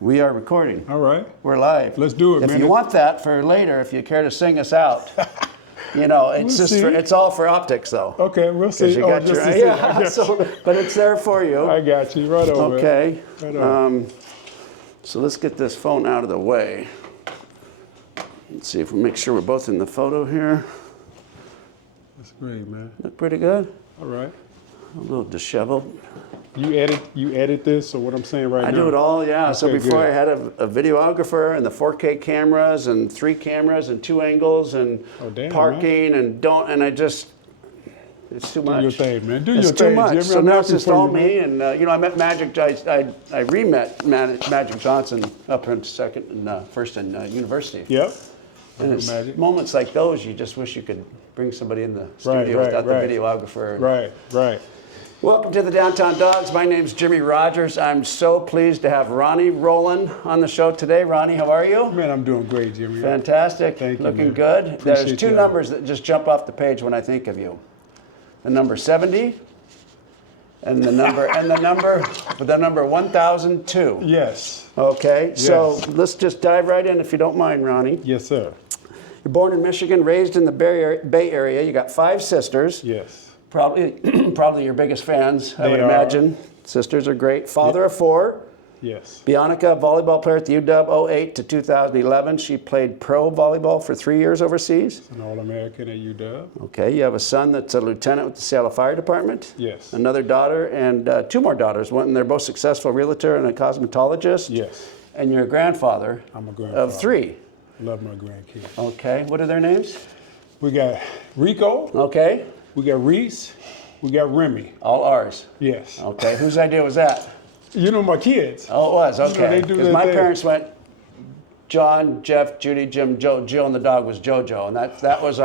We are recording. All right. We're live. Let's do it, man. If you want that for later, if you care to sing us out, it's all for optics, though. Okay, we'll see. You got but it's there for you. I got you. Right over. Okay. Right on. So let's get this phone out of the way. Let's see if we make sure we're both in the photo here. That's great, man. Look pretty good. All right. A little disheveled. You edit this, or what I'm saying right now? I do it all, yeah. Okay, so before good. I had a videographer and the 4K cameras and 3 cameras and 2 angles and parking and it's too much. Do your thing, man. Do it's your too thing, much. Jimmy. So I'm now it's happy just for all you, me. And I met Magic. I re-met Magic Johnson up in first in university. Yep. And it's Magic. moments like those you just wish you could bring somebody in the studio without the videographer. Right. Welcome to the Downtown Dogs. My name's Jimmy Rogers. I'm so pleased to have Ronnie Rowling on the show today. Ronnie, how are you? Man, I'm doing great, Jimmy. Fantastic. Thank you, Looking man. good. Appreciate There's 2 numbers that just jump off the page when I think of you. The number 70 and the number 1002. Yes. Okay. Yes. So let's just dive right in if you don't mind, Ronnie. Yes, sir. You're born in Michigan, raised in the Bay Area. You got 5 sisters. Yes. Probably your biggest fans, I would They are. imagine. Sisters are great. Father of 4. Yes. Bianca, volleyball player at the UW, 08 to 2011. She played pro volleyball for 3 years overseas. An All-American at UW. Okay, you have a son that's a lieutenant with the Seattle Fire Department. Yes. Another daughter and 2 more daughters. One, and they're both successful realtor and a cosmetologist. Yes. And you're a grandfather. I'm a grandfather. Of 3. Love my grandkids. Okay, what are their names? We got Rico. Okay. We got Reese. We got Remy. All ours. Yes. Okay, whose idea was that? You know my kids. Oh, it was, okay. They do Because their my thing. parents went John, Jeff, Judy, Jim, Joe. Jill and the dog was JoJo, and that was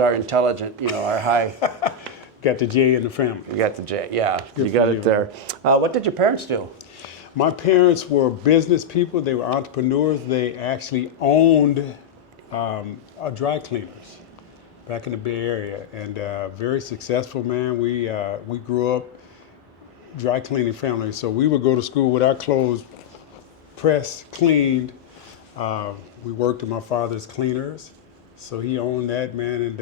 our intelligent, our high. Got the J in the family. You got the J, yeah. Good You got for it you. there. What did your parents do? My parents were business people. They were entrepreneurs. They actually owned dry cleaners back in the Bay Area, and very successful, man. We grew up dry cleaning family, so we would go to school with our clothes pressed, cleaned. We worked at my father's cleaners, so he owned that, man, and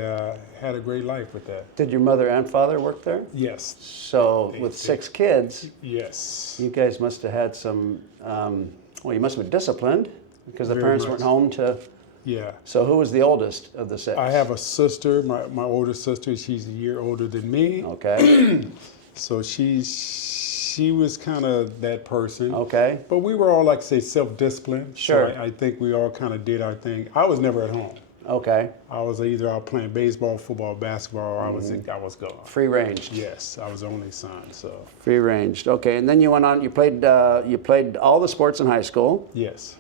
had a great life with that. Did your mother and father work there? Yes. So with 6 kids, Yes. you guys must have had some, you must have been disciplined because the Very parents much. weren't home to. Yeah. So who was the oldest of the 6? I have a sister, my older sister. She's a year older than me. Okay. So she was kind of that person. Okay. But we were all, like, say, self-disciplined. Sure. So I think we all kind of did our thing. I was never at home. Okay. I was either out playing baseball, football, basketball, or I was gone. Free range. Yes, I was the only son. So Free ranged. Okay, and then you went on. You played all the sports in high school. yes,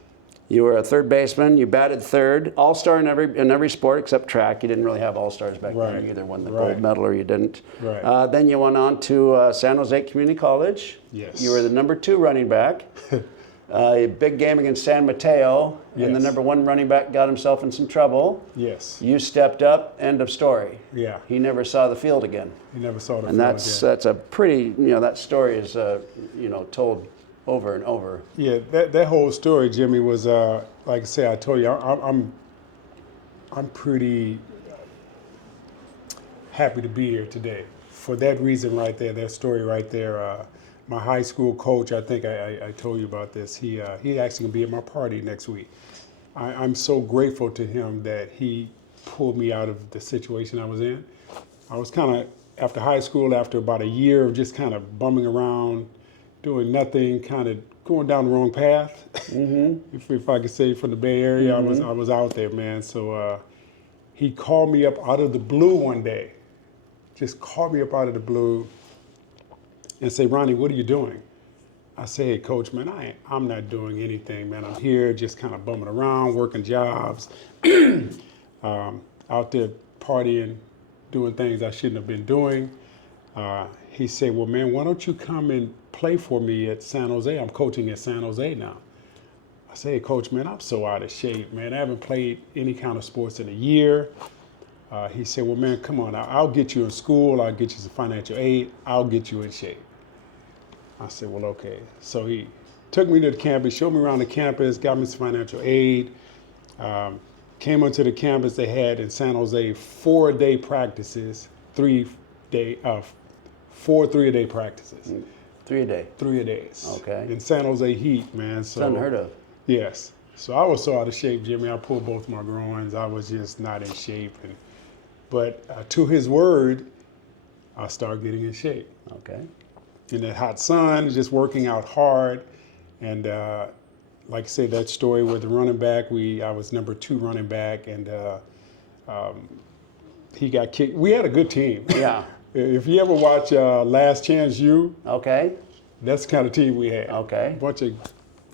You were a third baseman. You batted third, all-star in every sport except track. You didn't really have all-stars back then. Right. You either won the Right. gold medal or you didn't. Right. Then you went on to San Jose Community College. Yes. You were the number 2 running back. A big game against San Mateo, and the Yes. number 1 running back got himself in some trouble. yes, You stepped up. End of story. yeah. He never saw the field again. You never saw the And field that's a pretty, that story is told over and over. Yeah, that whole story, Jimmy, was like I say. I told you, I'm pretty happy to be here today for that reason right there. That story right there. My high school coach, I think I told you about this. He actually gonna be at my party next week. I'm so grateful to him that he pulled me out of the situation I was in. I was kind of, after high school, after about a year of just kind of bumming around, doing nothing, kind of going down the wrong path, if I could say, from the Bay Area. I was out there, man. So he called me up out of the blue one day, just called me up out of the blue and say, "Ronnie, what are you doing?" I say, "Hey, Coach, man, I'm not doing anything, man. I'm here just kind of bumming around, working jobs, out there partying, doing things I shouldn't have been doing." He said, "Well, man, why don't you come and play for me at San Jose? I'm coaching at San Jose now." I say, "Hey, Coach, man, I'm so out of shape, man. I haven't played any kind of sports in a year." He said, "Well, man, come on. I'll get you in school. I'll get you some financial aid. I'll get you in shape." I said, well, okay. So he took me to the campus, showed me around the campus, got me some financial aid. Came onto the campus. They had in San Jose 4-day practices, 4 3-a-day practices. 3 a day. 3 a days. Okay. In San Jose heat, man. So It's unheard of. Yes. So I was so out of shape, Jimmy. I pulled both my groins. I was just not in shape. But to his word, I started getting in shape. Okay. In that hot sun, just working out hard. And like I said, that story with the running back, I was number 2 running back, and he got kicked. We had a good team. Yeah. If you ever watch Last Chance U, Okay. that's the kind of team we had. Okay. A bunch of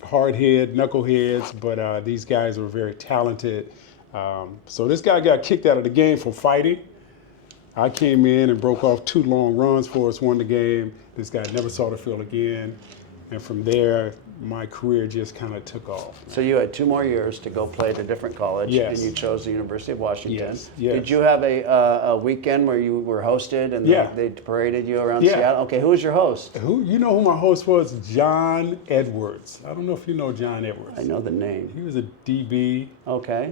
hard-head, knuckleheads, but these guys were very talented. So this guy got kicked out of the game for fighting. I came in and broke off 2 long runs for us, won the game. This guy never saw the field again. And from there, my career just kind of took off. So you had 2 more years to go play at a different college, Yes. and you chose the University of Washington. Yes, yes. Did you have a weekend where you were hosted and Yeah. they paraded you around Yeah. Seattle? Okay, who was your host? You know who my host was? John Edwards. I don't know if you know John Edwards. I know the name. He was a DB. Okay.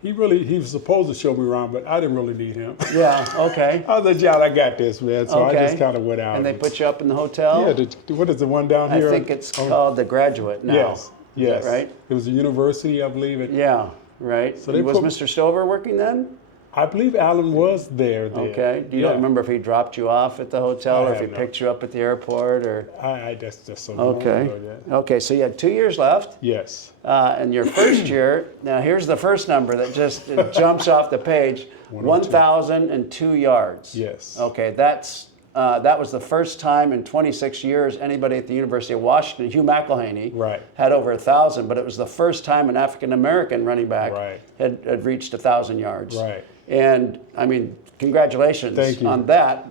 He was supposed to show me around, but I didn't really need him. Yeah, okay. I was like, John, I got this, man. So I Okay. just kind of went out. And they put you up in the hotel? Yeah, what is the one down I here? think it's called The Graduate now. Yes, Is yes. that right? It was a university, I believe. Yeah, right. So they was put- Mr. Stover working then? I believe Alan was there then. Okay. You don't remember if he dropped you off at the hotel I or if he have no- picked you up at the airport or? That's just so long Okay. ago, yeah. Okay, so you had 2 years left. Yes. And your first year, now here's the first number that just it jumps off the page, 1,002 yards. Yes. Okay, that was the first time in 26 years anybody at the University of Washington, Hugh McElhaney, Right. had over 1,000, but it was the first time an African-American running back Right. had reached 1,000 yards. Right. And, I mean, congratulations Thank you. on that.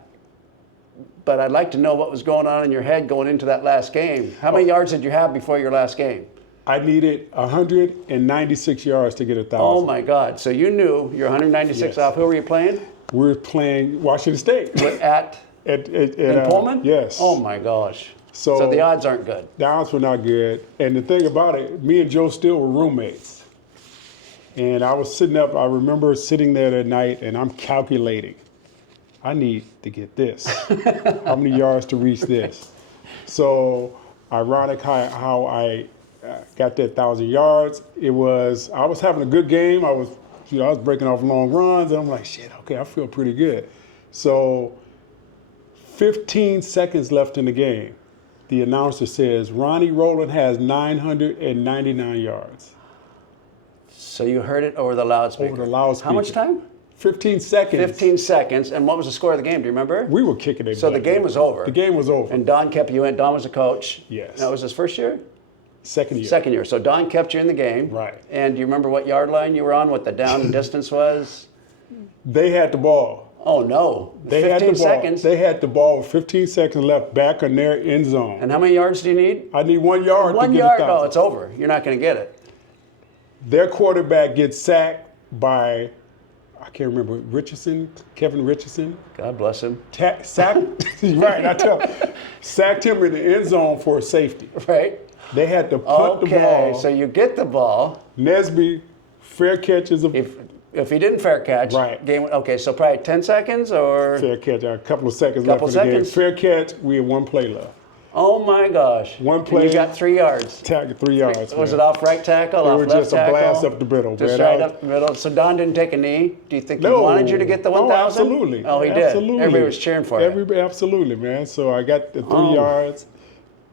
But I'd like to know what was going on in your head going into that last game. How many yards did you have before your last game? I needed 196 yards to get 1,000. Oh my God! So you knew you're 196 Yes. off. Who were you playing? We're playing Washington State. At in Pullman? Yes. Oh my gosh! So So the odds aren't good. The odds were not good. And the thing about it, me and Joe Steele were roommates. And I was sitting up, I remember sitting there that night and I'm calculating. I need to get this. How many yards to reach this? So ironic how I got that 1,000 yards. I was having a good game. I was breaking off long runs and I'm like, shit, okay, I feel pretty good. So 15 seconds left in the game. The announcer says, Ronnie Rowland has 999 yards. So you heard it over the loudspeaker. Over the loudspeaker. How much time? 15 seconds. 15 seconds. And what was the score of the game? Do you remember? We were kicking it. So the game was over. The game was over. And Don kept you in. Don was the coach. Yes. That was his first year? Second year. Second year. So Don kept you in the game. Right. And do you remember what yard line you were on, what the down distance was? They had the ball. Oh, no. They 15 had the ball. seconds. They had the ball with 15 seconds left back in their end zone. And how many yards do you need? I need 1 yard to 1 get yard? 1,000. Oh, it's over. You're not going to get it. Their quarterback gets sacked by, I can't remember, Kevin Richardson. God bless him. Sacked, right, sacked him in the end zone for a safety. Right? They had to punt the ball. Okay, so you get the ball. Nesby, fair catch is a If he didn't fair catch, Right. game. Okay, so probably 10 seconds or. fair catch. A couple of seconds Couple left in the game. seconds. Fair catch, we had 1 play left. Oh my gosh. One And play. you got 3 yards. Tag 3 yards. Was man. it off right tackle, It off was left just a tackle? blast up the middle, Just man. right up the middle. So Don didn't take a knee. Do you think he No. wanted you to get the 1,000? Oh, absolutely. Oh, he Absolutely. did. Everybody was cheering for you. Absolutely, man. So I got the 3 Oh. yards,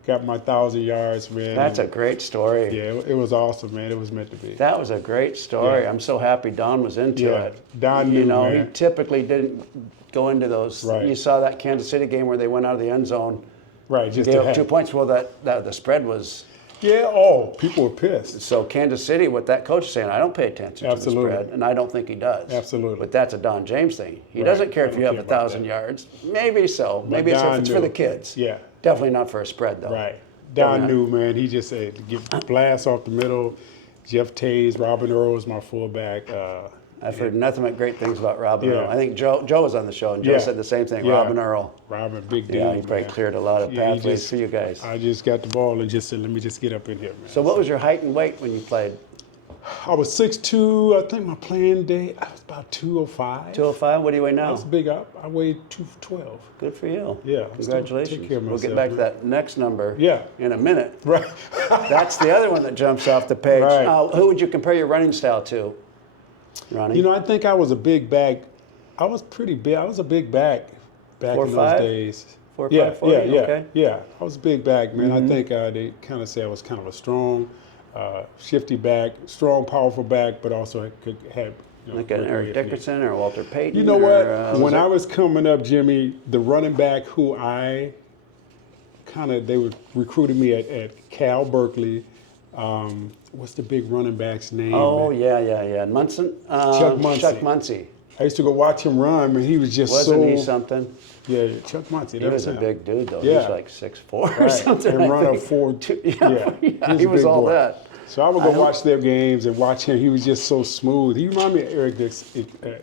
got my 1,000 yards, man. That's a great story. Yeah, it was awesome, man. It was meant to be. That was a great story. Yeah. I'm so happy Don was into Yeah. it. Don You knew, know, man. he typically didn't go into those. Right. You saw that Kansas City game where they went out of the end zone. Right, just Gave to up have. 2 points. Well, the spread was. Yeah, people were pissed. So Kansas City, what that coach is saying, I don't pay attention Absolutely. to the spread, and I don't think he does. Absolutely. But that's a Don James thing. He Right. doesn't care I if don't you have care about 1,000 that. yards. Maybe so. Maybe it's if Don it's for knew. the kids. Yeah. Definitely not for a spread, though. Right. Don Yeah. knew, man. He just said, give blast off the middle. Jeff Tays, Robin Earl was my fullback. I've heard nothing but great things about Robin Yeah. Earl. I think Joe was on the show, and Joe Yeah. said the same thing. Yeah. Robin Earl. Robin, big dude. Yeah, he probably man. cleared a lot of Yeah, he pathways just- for you guys. I just got the ball and just said, let me just get up in here, man. So what was your height and weight when you played? I was 6'2". I think my playing day, I was about 205. 205? What do you weigh I now? was big up. I weighed 212. Good for you. Yeah, I'm still Congratulations. taking care of We'll get myself, back to man. that next number Yeah. in a minute. Right. That's the other one that jumps off the page. Right. Who would you compare your running style to, Ronnie? You know, I think I was a big back. I was pretty big. I was a big back 4'5"? in those days. 4'5", Yeah, 40? yeah, Okay. yeah. I was a big back, man. Mm-hmm. I think they kind of say I was kind of a strong, shifty back, strong, powerful back, but also I could have. Like an Eric Dickerson or Walter Payton? You know what? or, When I was coming up, Jimmy, the running back who I they were recruiting me at Cal Berkeley. What's the big running back's name? Oh, man? yeah. Munson? Chuck Muncie. Chuck Muncie. I used to go watch him run, man. He was just Wasn't he so. something? Yeah, Chuck Muncie. He was a big dude, though. He Yeah. was like 6'4" or Right. something. And I run a think. 4. Yeah, a he was big all boy. that. So I would go watch their games and watch him. He was just so smooth. He reminded me of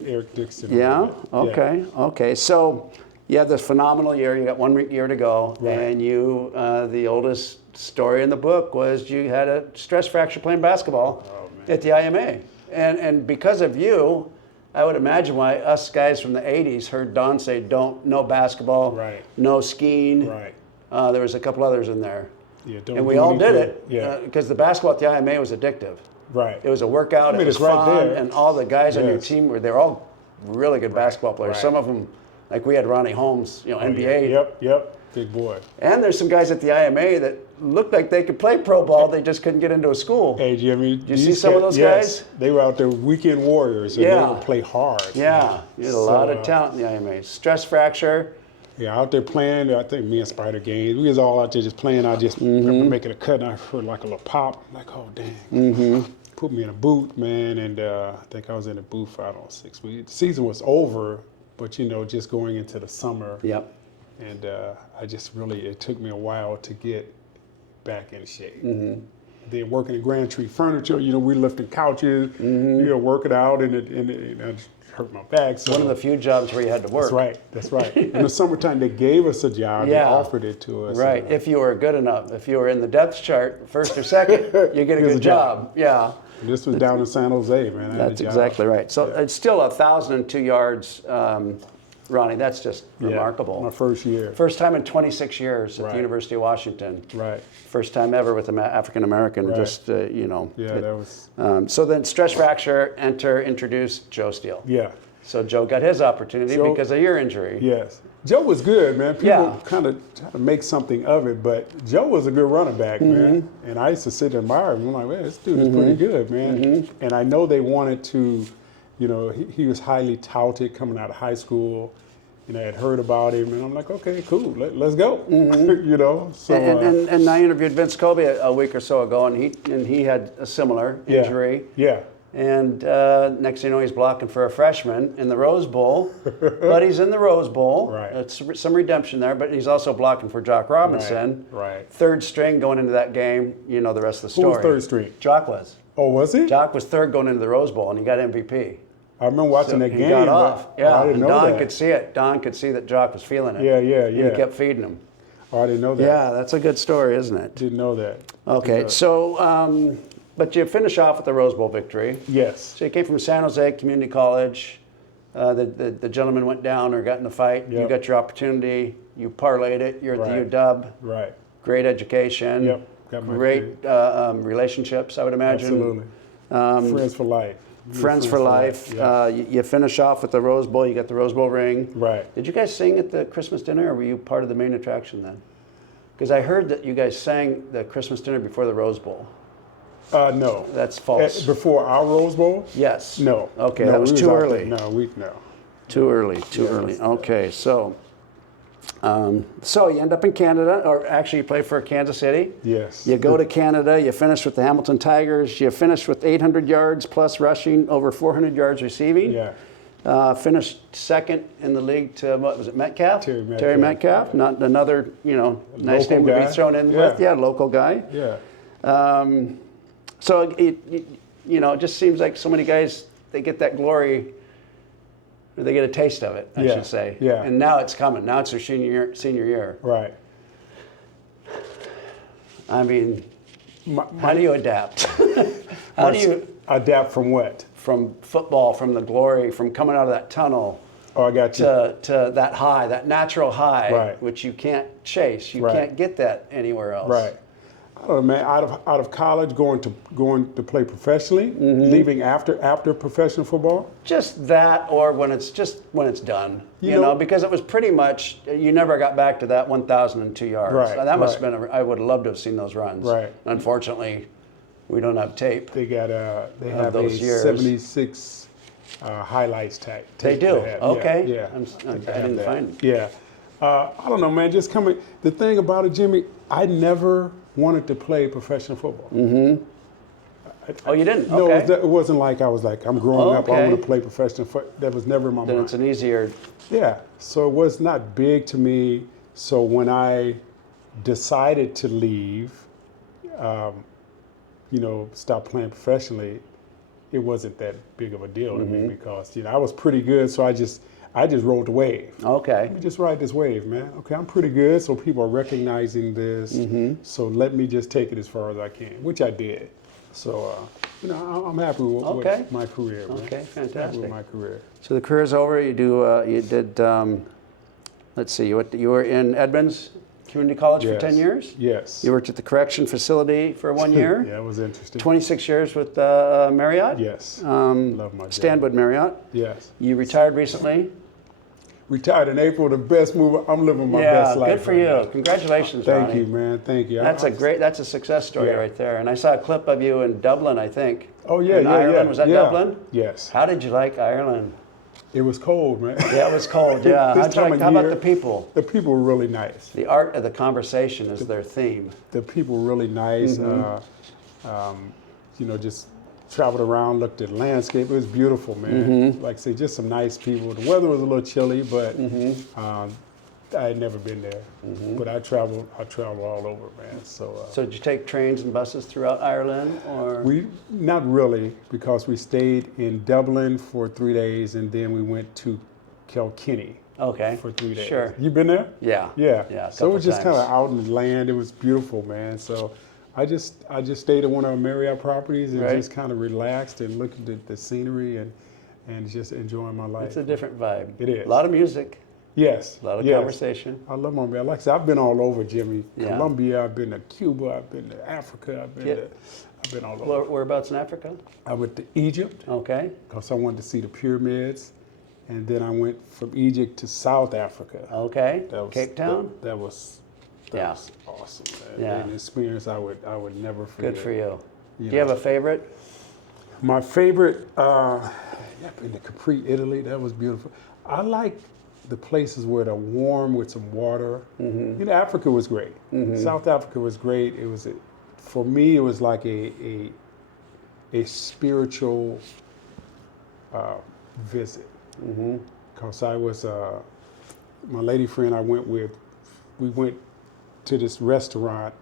Eric Dixon. Yeah. Okay. So you had this phenomenal year. You got 1 year to go, Right. and you, the oldest story in the book was you had a stress fracture playing basketball at the IMA, and because of you, I would imagine why us guys from the '80s heard Don say, no basketball, Right. no skiing. Right. There was a couple others in there. Yeah, don't And we do all did anything. it Yeah. because the basketball at the IMA was addictive. Right. It was a workout. I mean, It was it's right fun, there. and all the guys on your Yes. team they're all really good basketball players. right. Some of them, like we had Ronnie Holmes, NBA. Yep. Big boy. And there's some guys at the IMA that looked like they could play pro ball. They just couldn't get into a school. Hey, Jimmy. You see some of those guys? They were out there weekend warriors, and Yeah. they would play hard. Yeah, you had a lot of talent in the IMA. Stress fracture. Yeah, out there playing. I think me and Spider Gaines, we was all out there just playing. I just remember making a cut, and I heard like a little pop. I'm like, oh, dang. Put me in a boot, man, and I think I was in a boot for, 6 weeks. The season was over, but, just going into the summer. Yep. And it took me a while to get back in shape. Then working at Grand Tree Furniture, we lifting couches, working out, and I just hurt my back. So One of the few jobs where you had to work. That's right. In the summertime, they gave us a job. Yeah. They offered it to us. Right, if you were good enough. If you were in the depth chart, first or second, you get a Here's good a job. job. Yeah. This was down in San Jose, man. I had a That's job. exactly right. So it's still 1,002 yards, Ronnie. That's just remarkable. My first year. First time in 26 years at Right. the University of Washington. Right. First time ever with an African American. Right. Just Yeah, that was. So then stress fracture. Introduced Joe Steele. Yeah. So Joe got his opportunity Joe- because of your injury. Yes. Joe was good, man. People Yeah. kind of try to make something of it, but Joe was a good running back, man. And I used to sit and admire him. I'm like, man, this dude is pretty good, man. And I know they wanted to, he was highly touted coming out of high school. I had heard about him, and I'm like, okay, cool, let's go. So And I interviewed Vince Colby a week or so ago, and he had a similar injury. Yeah. And next thing you know, he's blocking for a freshman in the Rose Bowl. But he's in the Rose Bowl. Right. It's some redemption there, but he's also blocking for Jock Robinson. Right. Third string going into that game. You know the rest of the Who story. was third string? Jock was. Oh, was he? Jock was third going into the Rose Bowl, and he got MVP. I remember watching that He game. got but- off. oh, Yeah, I didn't and know Don that. could see it. Don could see that Jock was feeling it. Yeah. And he kept feeding him. Oh, I didn't know that. Yeah, that's a good story, isn't it? Didn't know that. Okay, Yeah. so, but you finish off with the Rose Bowl victory. Yes. So you came from San Jose Community College. The gentleman went down or got in a fight. You Yep. got your opportunity. You parlayed it. You're at Right. the UW. Right. Great education. Yep. Got my Great relationships, I would imagine. Absolutely. Friends for life. Friends for life. Yeah. You finish off with the Rose Bowl. You got the Rose Bowl ring. Right. Did you guys sing at the Christmas dinner, or were you part of the main attraction then? Because I heard that you guys sang the Christmas dinner before the Rose Bowl. No. That's false. Before our Rose Bowl? Yes. No. Okay, No, that was we too out early. there. No. Too early. Okay, so you end up in Canada, or actually you play for Kansas City. Yes. You go to Canada, you finish with the Hamilton Tigers, you finish with 800 yards plus rushing, over 400 yards receiving. Yeah. Finished second in the league to, what was it, Metcalf? Terry Metcalf. Not another, nice Local name to guy. be thrown in Yeah. with. Yeah, local guy. Yeah. So it just seems like so many guys get that glory, or they get a taste of it, I should say. Yeah. And now it's coming. Now it's their senior year. Right. I mean, how do you adapt? How do you adapt from what? From football, from the glory, from coming out of that tunnel. Oh, I got you. To that high, that natural high, right. which you can't chase. You right. can't get that anywhere else. Right. I don't know, man. Out of college, going to play professionally, leaving after professional football. Just that, or when it's done. You know, because it was pretty much you never got back to that 1,002 yards. Right. That must have been. I would have loved to have seen those runs. Right. Unfortunately, we don't have tape. They have those a years. 76 highlights tape. They do. Okay. Yeah. I didn't find it. Yeah. I don't know, man. Just coming. The thing about it, Jimmy, I never wanted to play professional football. Mm-hmm. Oh, you didn't? No, okay. it wasn't like I was like, I'm growing up, I want to play professional football. That was never in my mind. Then it's an easier. Yeah. So it was not big to me. So when I decided to leave, stop playing professionally, it wasn't that big of a deal to me because, I was pretty good. So I just rode the wave. Okay. Let me just ride this wave, man. Okay, I'm pretty good, so people are recognizing this. So let me just take it as far as I can, which I did. So, I'm happy with my career, man. Okay, fantastic. Happy with my career. So the career's over. You did. Let's see. You were in Edmonds Community College for 10 years. Yes. You worked at the correction facility for 1 year. Yeah, it was interesting. 26 years with Marriott. Yes. Love my job. Stanwood Marriott. Yes. You retired recently. Retired in April, the best move. I'm living my best life. Yeah, good for you. Now. Congratulations, Thank Ronnie. you, man. Thank you. That's a success story right there. And I saw a clip of you in Dublin, I think. Oh yeah, in Ireland. Was that Dublin? Yes. How did you like Ireland? It was cold, man. Yeah, it was cold. Yeah. How about the people? The people were really nice. The art of the conversation is their theme. The people were really nice. Just traveled around, looked at the landscape. It was beautiful, man. Like I say, just some nice people. The weather was a little chilly, but I had never been there. But I traveled all over, man. So did you take trains and buses throughout Ireland, or? We not really, because we stayed in Dublin for 3 days, and then we went to Kilkenny. Okay. For 3 days. Sure. You been there? Yeah. Yeah. Yeah. So it was just kind of out in the land. It was beautiful, man. So I just stayed at one of our Marriott properties and just kind of relaxed and looked at the scenery and just enjoying my life. It's a different vibe. It is. A lot of music. Yes. A lot of conversation. I love my man. Like I said, I've been all over, Jimmy. Yeah. Colombia, I've been to Cuba, I've been to Africa, I've been all over. Whereabouts in Africa? I went to Egypt. Okay. Because I wanted to see the pyramids. And then I went from Egypt to South Africa. Okay. Cape Town? That was awesome, man. Yeah. An experience I would never forget. Good for you. Do you have a favorite? My favorite, I've been to Capri, Italy. That was beautiful. I like the places where they're warm with some water. Africa was great. South Africa was great. For me, it was like a spiritual visit. Because I was, my lady friend I went with, we went to this restaurant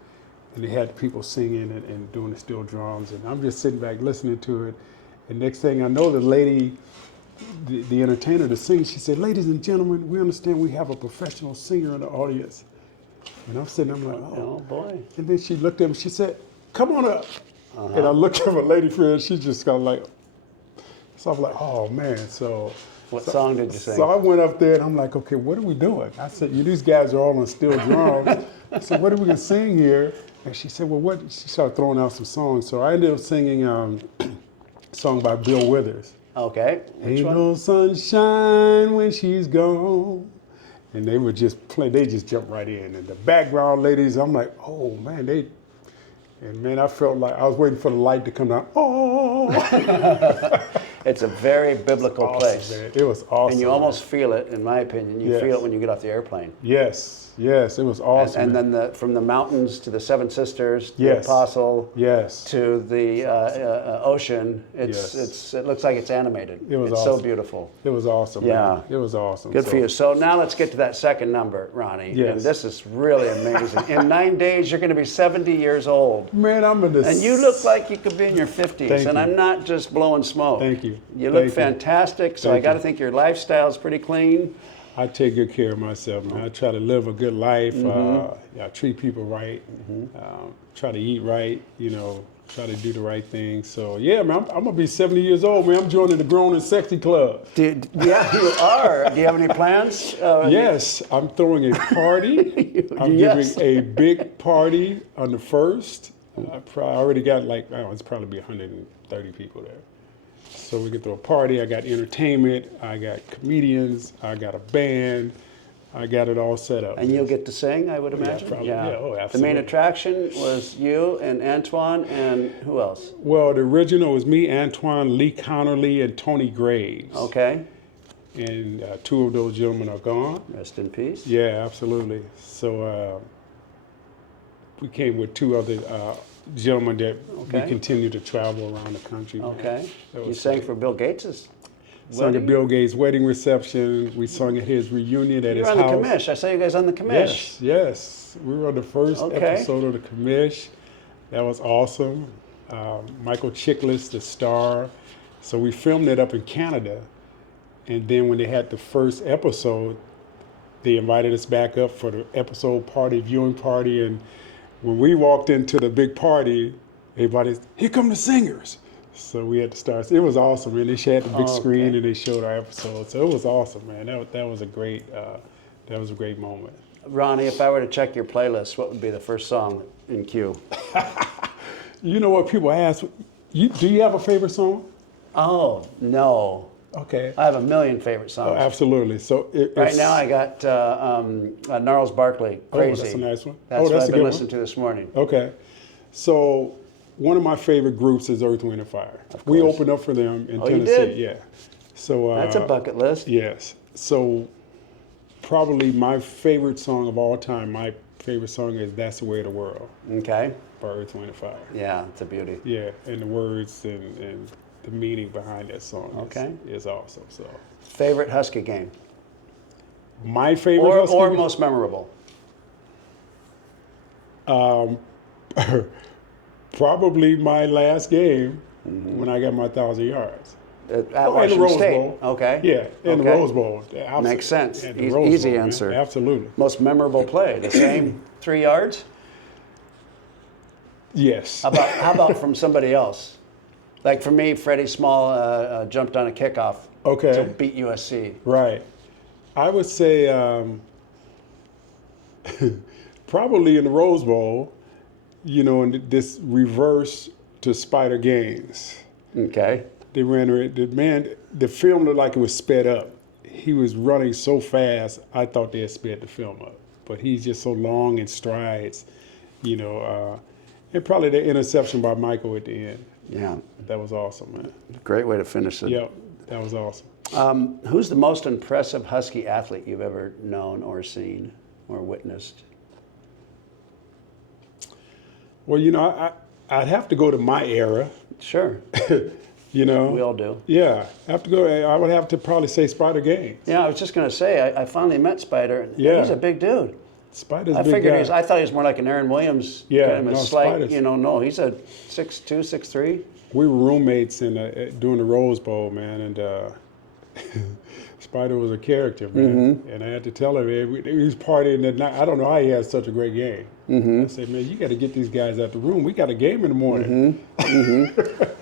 and they had people singing and doing the steel drums, and I'm just sitting back listening to it. And next thing I know, the lady, the entertainer, the singer, she said, "Ladies and gentlemen, we understand we have a professional singer in the audience." And I'm sitting, I'm like, oh boy. And then she looked at me, she said, "Come on up." And I looked at my lady friend, she just got like, so I'm like, oh man. What song did you sing? So I went up there and I'm like, okay, what are we doing? I said, these guys are all on steel drums. I said, what are we gonna sing here? And she said, well, what? She started throwing out some songs. So I ended up singing a song by Bill Withers. Okay. Ain't no sunshine when she's gone. And they would just play, they just jumped right in. And the background ladies, I'm like, oh man, and man, I felt like I was waiting for the light to come down. Oh. It's a very biblical place. Man. It was awesome. And you almost feel it, in my opinion. You feel it when you get off the airplane. Yes. Yes, it was awesome. And then from the mountains to the Seven Sisters, the Yes. Apostle, Yes. to the ocean. Yes. It looks like it's animated. It was it's awesome. so beautiful. It was awesome. Yeah. Man. It was awesome. Good for So- you. So now let's get to that second number, Ronnie. Yes. And this is really amazing. In 9 days, you're going to be 70 years old. Man, I'm in this. And you look like you could be in your 50s. Thank and you. I'm not just blowing smoke. Thank you. You look Thank you. fantastic. So Thank I got to you. think your lifestyle's pretty clean. I take good care of myself, man. I try to live a good life. I treat people right. Try to eat right. You know, try to do the right thing. So yeah, man, I'm gonna be 70 years old, man. I'm joining the Grown and Sexy Club. Yeah, you are. Do you have any plans? Yes, I'm throwing a party. I'm Yes. giving a big party on the 1st. I already got like, I don't know, it's probably be 130 people there. So we can throw a party. I got entertainment. I got comedians. I got a band. I got it all set up. And you'll get to sing, I would imagine? probably. Yeah, oh, The main absolutely. attraction was you and Antoine and who else? Well, the original was me, Antoine, Lee Connerly, and Tony Graves. Okay. And 2 of those gentlemen are gone. Rest in peace. Yeah, absolutely. So we came with 2 other gentlemen that Okay. we continue to travel around the country. Okay. That You was sang great. for Bill Gates's Sung wedding? at Bill Gates' wedding reception. We sung at his reunion at You his were on the house. commish. I saw you guys on the commish. Yes, yes. We were on the first Okay. episode of the commish. That was awesome. Michael Chiklis, the star. So we filmed it up in Canada. And then when they had the first episode, they invited us back up for the episode party, viewing party. And when we walked into the big party, everybody's, here come the singers. So we had to start. It was awesome, man. They had the big screen and they showed our episode. So it was awesome, man. That was a great moment. Ronnie, if I were to check your playlist, what would be the first song in queue? You know what people ask? Do you have a favorite song? Oh, no. Okay. I have a million favorite songs. Absolutely. So Right now I got Gnarls Barkley, Crazy. that's a nice one. That's Oh, what that's I've a been good one. listening to this morning. Okay. So one of my favorite groups is Earth, Wind, and Fire. We opened up for them in Oh, you Tennessee. did? Yeah. So That's a bucket list. Yes. So probably my favorite song of all time, my favorite song is That's the Way of the World Okay. by Earth, Wind, and Fire. Yeah, it's a beauty. Yeah, and the words and the meaning behind that song Okay. is awesome. So Favorite Husky game? my favorite Husky Or most memorable? probably my last game when I got my 1,000 yards. At in the Washington Rose State. Bowl. Okay. Yeah, in the Okay. Rose Bowl. Absolutely. Makes sense. Yeah, the Easy- Rose easy Bowl, man. answer. Absolutely. Most memorable play? The same 3 yards? Yes. How about from somebody else? Like for me, Freddie Small jumped on a kickoff Okay. to beat USC. Right. I would say probably in the Rose Bowl, you know, in this reverse to Spider Gaines. Okay. They ran the film looked like it was sped up. He was running so fast, I thought they had sped the film up. But he's just so long in strides, you know. And probably the interception by Michael at the end. Yeah. That was awesome, man. Great way to finish it. Yep, that was awesome. Who's the most impressive Husky athlete you've ever known or seen or witnessed? Well, you know, I'd have to go to my era, Sure. you know. We all do. Yeah, I have to go. I would have to probably say Spider Gaines. Yeah, I was just going to say, I finally met Spider. And Yeah. He's a big dude. Spider's I big figured guy. I thought he was more like an Aaron Williams. Yeah, kind of a no, slight, Spider's- no, he's a 6'2", 6'3". We were roommates during the Rose Bowl, man, and Spider was a character, man. And I had to tell him, man, he was partying that night. I don't know how he had such a great game. I said, man, you got to get these guys out the room. We got a game in the morning.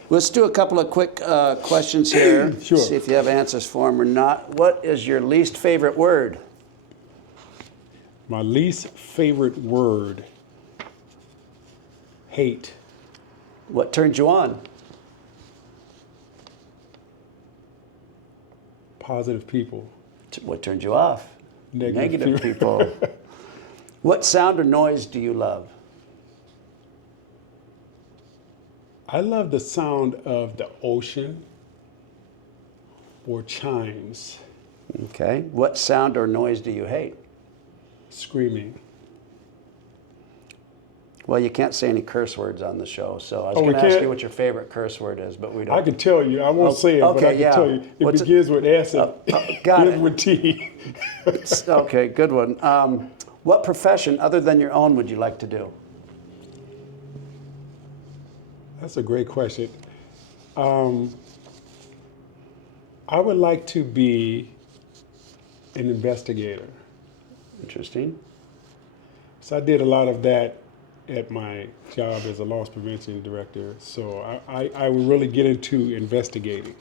Let's do a couple of quick questions here. Sure. See if you have answers for them or not. What is your least favorite word? My least favorite word, hate. What turns you on? Positive people. What turns you off? Negative people. What sound or noise do you love? I love the sound of the ocean or chimes. Okay. What sound or noise do you hate? Screaming. Well, you can't say any curse words on the show, so I was Oh, we going to ask can't? you what your favorite curse word is, but we don't. I can tell you. I won't say it, but okay, I can yeah. tell you. It What's begins with S and got ends it. with T. Okay, good one. What profession other than your own would you like to do? That's a great question. I would like to be an investigator. Interesting. So I did a lot of that at my job as a loss prevention director. So I would really get into investigating,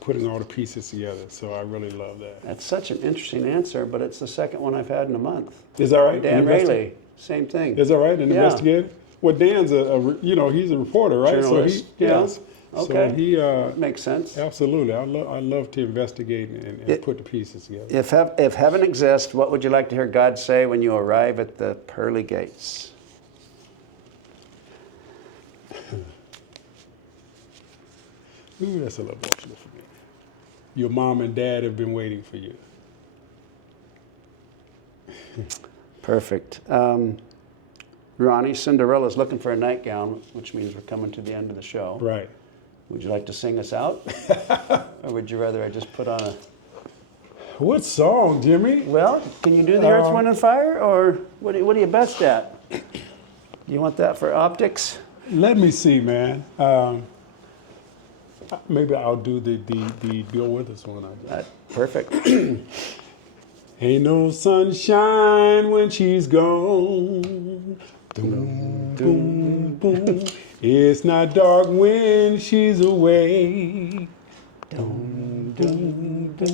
putting all the pieces together. So I really love that. That's such an interesting answer, but it's the second one I've had in a month. Is that right? Dan Rayleigh, same thing. Is that right? An Yeah. investigator? Well, Dan's he's a reporter, right? Journalist, So yes. Okay. So he Makes sense. absolutely. I love to investigate and put the pieces together. If heaven exists, what would you like to hear God say when you arrive at the pearly gates? Ooh, that's a little emotional for me. Your mom and dad have been waiting for you. Perfect. Ronnie, Cinderella's looking for a nightgown, which means we're coming to the end of the show. Right. Would you like to sing us out? Or would you rather I just put on a... What song, Jimmy? Well, can you do the Earth, Wind, and Fire? Or what are you best at? Do you want that for optics? Let me see, man. Maybe I'll do the Bill Withers one. Perfect. Ain't no sunshine when she's gone. Boom, boom, boom. It's not dark when she's away. Boom, boom, boom.